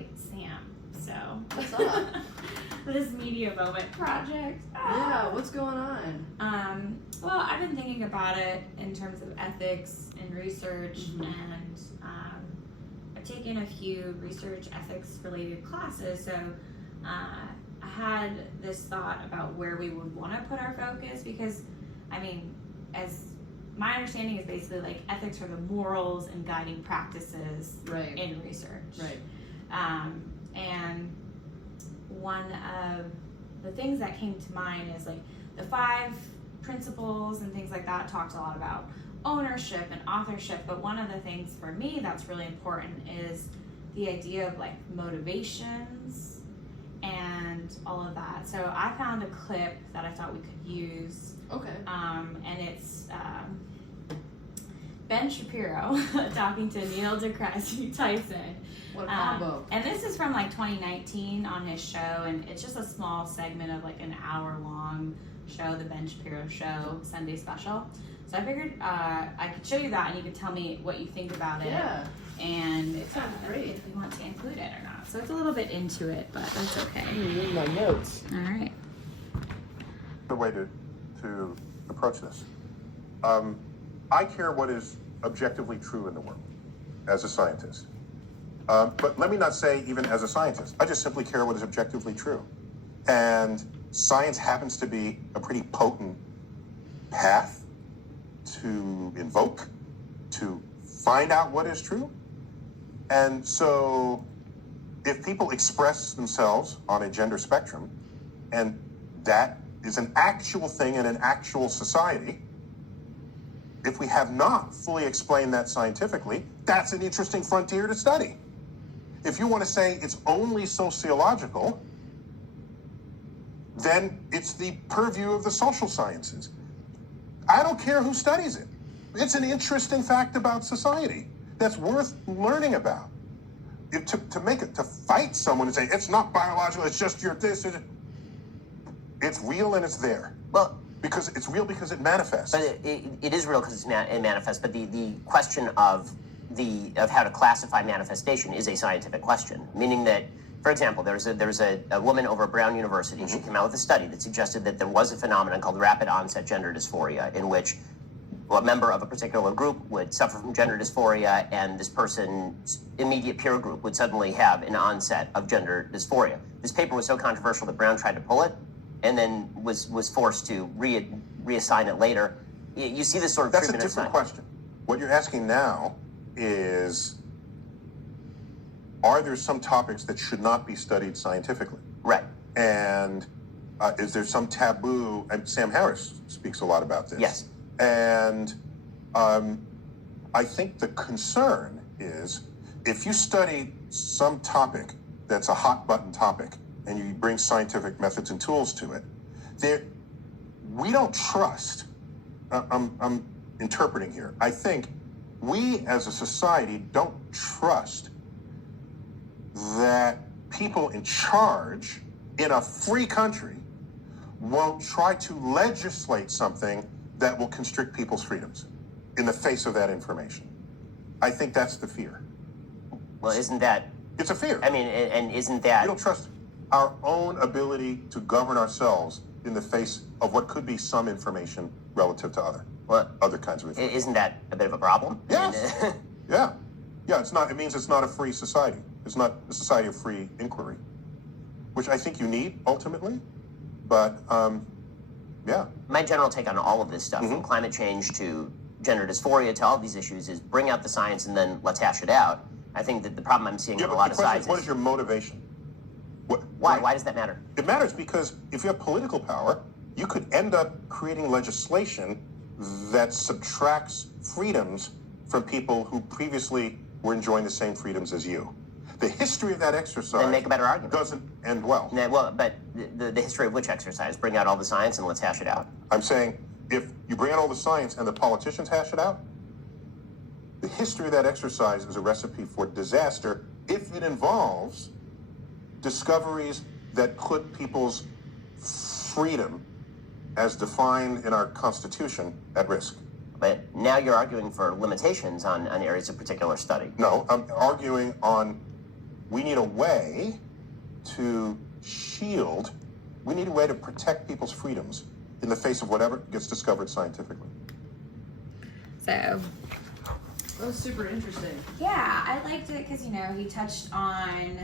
invite Sam. So what's up? This media moment project. Yeah, what's going on? Well, I've been thinking about it in terms of ethics and research, and I've taken a few research ethics related classes. So I had this thought about where we would want to put our focus, because I mean, as my understanding is basically like ethics are the morals and guiding practices in research. Right. And one of the things that came to mind is like the 5 principles and things like that talked a lot about ownership and authorship, but one of the things for me that's really important is the idea of like motivations and all of that. So I found a clip that I thought we could use. Okay. And it's Ben Shapiro talking to Neil deGrasse Tyson. What a combo. And this is from like 2019 on his show, and it's just a small segment of like an hour-long show, the Ben Shapiro Show Sunday special. So I figured I could show you that, and you could tell me what you think about it. Yeah. And it sounds great. If you want to include it or not. So it's a little bit into it, but that's okay. I need my notes. All right. The way to approach this. I care what is objectively true in the world as a scientist. But let me not say even as a scientist. I just simply care what is objectively true. And science happens to be a pretty potent path to invoke, to find out what is true. And so if people express themselves on a gender spectrum, and that is an actual thing in an actual society, if we have not fully explained that scientifically, that's an interesting frontier to study. If you want to say it's only sociological, then it's the purview of the social sciences. I don't care who studies it. It's an interesting fact about society that's worth learning about. To fight someone and say, it's not biological, it's just your this, it's real and it's there. Well, because it's real because it manifests. But it is real because it manifests. But the question of how to classify manifestation is a scientific question. Meaning that, for example, there's a woman over at Brown University. She came out with a study that suggested that there was a phenomenon called rapid onset gender dysphoria, in which a member of a particular group would suffer from gender dysphoria, and this person's immediate peer group would suddenly have an onset of gender dysphoria. This paper was so controversial that Brown tried to pull it, and then was forced to reassign it later. You see this sort of treatment. That's a different question. What you're asking now is, are there some topics that should not be studied scientifically? Right. And is there some taboo? And Sam Harris speaks a lot about this. Yes. And I think the concern is, if you study some topic that's a hot button topic and you bring scientific methods and tools to it, we don't trust, I'm interpreting here, I think we as a society don't trust that people in charge in a free country won't try to legislate something that will constrict people's freedoms in the face of that information. I think that's the fear. Well, isn't that... It's a fear. I mean, and isn't that... We don't trust our own ability to govern ourselves in the face of what could be some information relative to other kinds of information. Isn't that a bit of a problem? Yes. Yeah. It's not. It means it's not a free society. It's not a society of free inquiry, which I think you need ultimately. But yeah. My general take on all of this stuff, from climate change to gender dysphoria to all of these issues, is bring out the science and then let's hash it out. I think that the problem I'm seeing on a lot of sides is... What is your motivation? Why? Why does that matter? It matters because if you have political power, you could end up creating legislation that subtracts freedoms from people who previously were enjoying the same freedoms as you. The history of that exercise... Then make a better argument. ...doesn't end well. Well, but the history of which exercise? Bring out all the science and let's hash it out. I'm saying, if you bring out all the science and the politicians hash it out, the history of that exercise is a recipe for disaster if it involves discoveries that put people's freedom, as defined in our Constitution, at risk. But now you're arguing for limitations on areas of particular study. No, I'm arguing on We need a way to shield, we need a way to protect people's freedoms in the face of whatever gets discovered scientifically. So, That was super interesting. yeah, I liked it because, you know, he touched on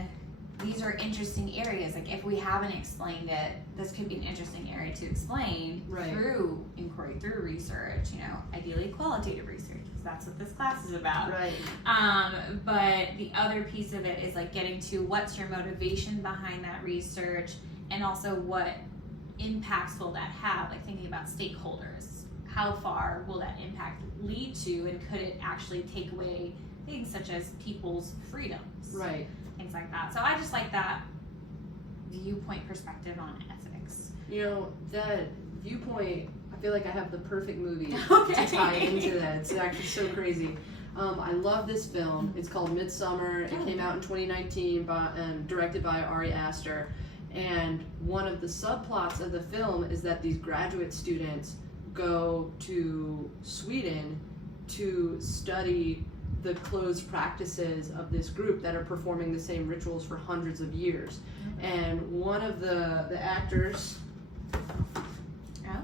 these are interesting areas. Like, if we haven't explained it, this could be an interesting area to explain Right. through inquiry, through research, you know, ideally qualitative research, because that's what this class is about. Right. But the other piece of it is like getting to what's your motivation behind that research, and also what impacts will that have, like thinking about stakeholders. How far will that impact lead to, and could it actually take away things such as people's freedoms? Right. Things like that. So I just like that viewpoint perspective on ethics. You know, that viewpoint, I feel like I have the perfect movie Okay. to tie into that. It's actually so crazy. I love this film. It's called Midsummer. It came out in 2019 and directed by Ari Aster. And one of the subplots of the film is that these graduate students go to Sweden to study the closed practices of this group that are performing the same rituals for hundreds of years. And one of the actors,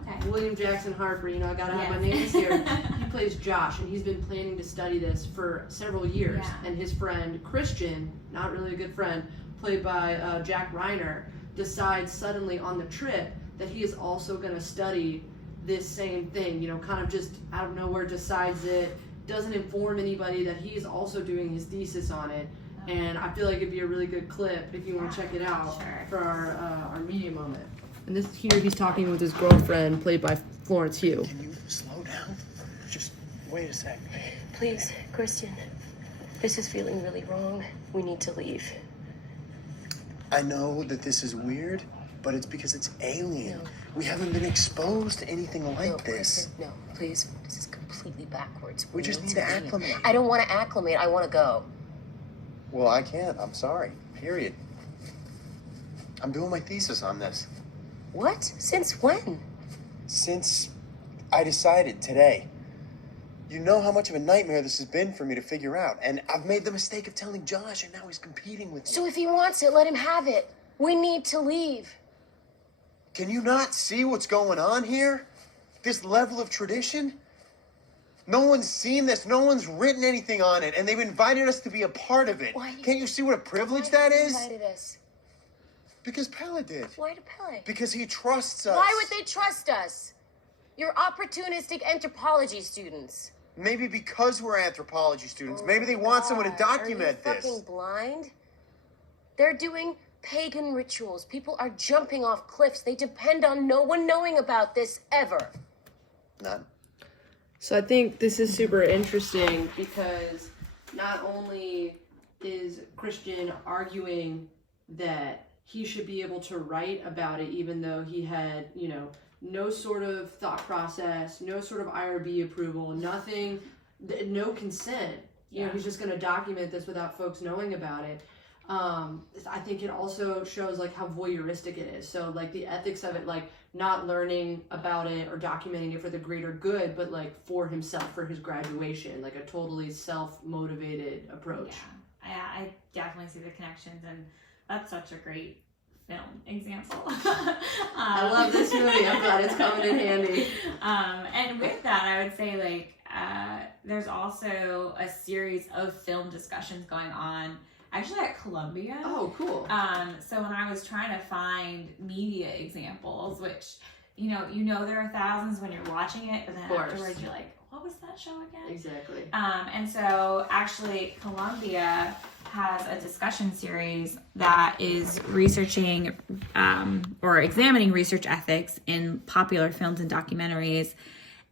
Okay. William Jackson Harper, you know, I gotta have my Yes. names here. He plays Josh, and he's been planning to study this for several years. Yeah. And his friend Christian, not really a good friend, played by Jack Reiner, decides suddenly on the trip that he is also going to study this same thing. You know, kind of just out of nowhere decides it, doesn't inform anybody that he is also doing his thesis on it. And I feel like it'd be a really good clip if you want to check it out Sure. for our media moment. And this here, he's talking with his girlfriend, played by Florence Hugh. Can you slow down? Just wait a sec. Please, Christian. This is feeling really wrong. We need to leave. I know that this is weird, but it's because it's alien. No. We haven't been exposed to anything No, like this. Christian, no, please. This is completely backwards. We just need to leave. acclimate. I don't want to acclimate. I want to go. Well, I can't. I'm sorry. Period. I'm doing my thesis on this. What? Since when? Since I decided today. You know how much of a nightmare this has been for me to figure out. And I've made the mistake of telling Josh, and now he's competing with me. So if he wants it, let him have it. We need to leave. Can you not see what's going on here? This level of tradition? No one's seen this. No one's written anything on it. And they've invited us to be a part of it. Why? Can't you see what a privilege Why that have you is? invited us? Because Pella did. Why to Pele? Because he trusts us. Why would they trust us? You're opportunistic anthropology students. Maybe because we're anthropology students. Oh Maybe they my want someone to God. document Are you this. fucking blind? They're doing pagan rituals. People are jumping off cliffs. They depend on no one knowing about this ever. None. So I think this is super interesting because not only is Christian arguing that he should be able to write about it even though he had, you know, no sort of thought process, no sort of IRB approval, nothing, no consent. You know, he's just going to document this without folks knowing about it. I think it also shows like how voyeuristic it is. So like the ethics of it, like not learning about it or documenting it for the greater good, but like for himself, for his graduation, like a totally self-motivated approach. Yeah, I definitely see the connections, and that's such a great film example. I love this movie. I'm glad it's coming in handy. And with that, I would say like there's also a series of film discussions going on actually at Columbia. Oh, cool. So when I was trying to find media examples, which you know there are thousands when you're watching it, but then afterwards you're like, what was that show again? Exactly. And so actually Columbia has a discussion series that is researching or examining research ethics in popular films and documentaries.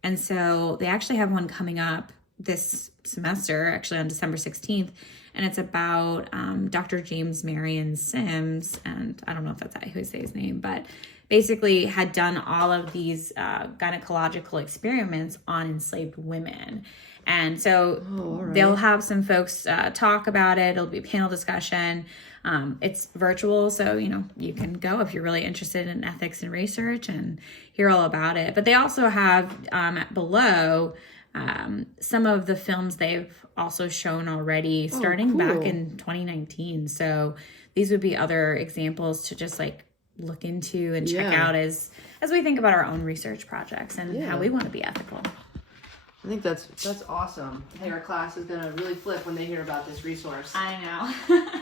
And so they actually have one coming up this semester, actually on December 16th. And it's about Dr. James Marion Sims. And I don't know if that's how you say his name, but basically had done all of these gynecological experiments on enslaved women. And so they'll have some folks talk about it. It'll be a panel discussion. It's virtual, so you can go if you're really interested in ethics and research and hear all about it. But they also have below some of the films they've also shown already starting back cool. in 2019. So these would be other examples to just like look into and check out as we think about our own research projects and how we want to be ethical. I think that's awesome. I think our class is gonna really flip when they hear about this resource. I know.